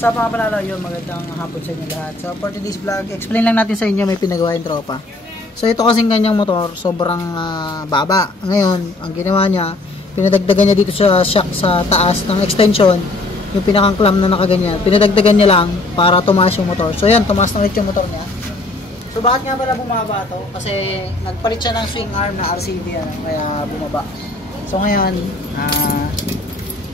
Sa mga panalo yun, magandang hapon sa inyo lahat. So for today's vlog, explain lang natin sa inyo may pinagawa yung tropa. So ito kasing ganyang motor, sobrang baba. Ngayon, ang ginawa niya, pinadagdagan niya dito sa shock sa taas ng extension, yung pinakang clamp na nakaganyan. Pinadagdagan niya lang para tumaas yung motor. So yan, tumaas na ulit yung motor niya. So bakit nga pala bumaba to? Kasi nagpalit siya ng swing arm na RCV, kaya bumaba. So ngayon,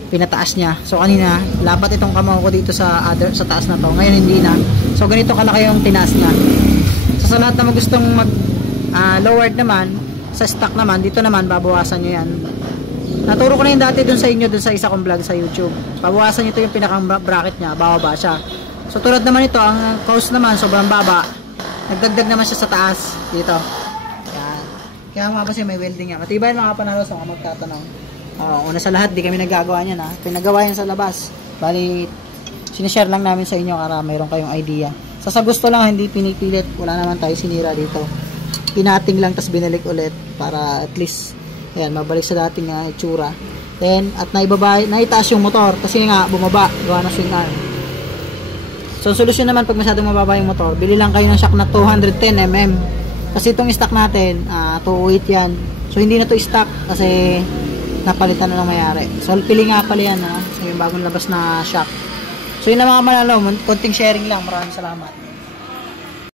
pinataas niya. So kanina, lapat itong kamao ko dito sa taas na to. Ngayon hindi na. So ganito kalaki yung tinaas niya. So sa lahat na gustong mag lowered naman, sa stock naman, dito naman babawasan niyo yan. Naturo ko na yung dati dun sa inyo, dun sa isa kong vlog sa YouTube. Babawasan niyo ito yung pinakang bracket niya, bababa siya. So tulad naman ito, ang cost naman sobrang baba. Nagdagdag naman siya sa taas dito. Yan. Kaya mga kasi may welding yan. Matibay mga panalo sa mga magtatanong. Una sa lahat, di kami nagagawa niyan ha. Pinagawa yan sa labas. Bali, sinishare lang namin sa inyo para mayroon kayong idea. Sa gusto lang, hindi pinipilit. Wala naman tayo sinira dito. Pinating lang, tas binalik ulit para at least, ayan, mabalik sa dating itsura. Then, at naitaas yung motor kasi nga, bumaba. Gawa na swing arm. So, solusyon naman pag masyadong mababa yung motor, bili lang kayo ng shock na 210mm. Kasi itong stock natin, 208 yan. So, hindi na to stock kasi napalitan na lang mayari. So, pili nga pala yan ha. So, yung bagong labas na shock. So, yun na mga manalo. Konting sharing lang. Maraming salamat.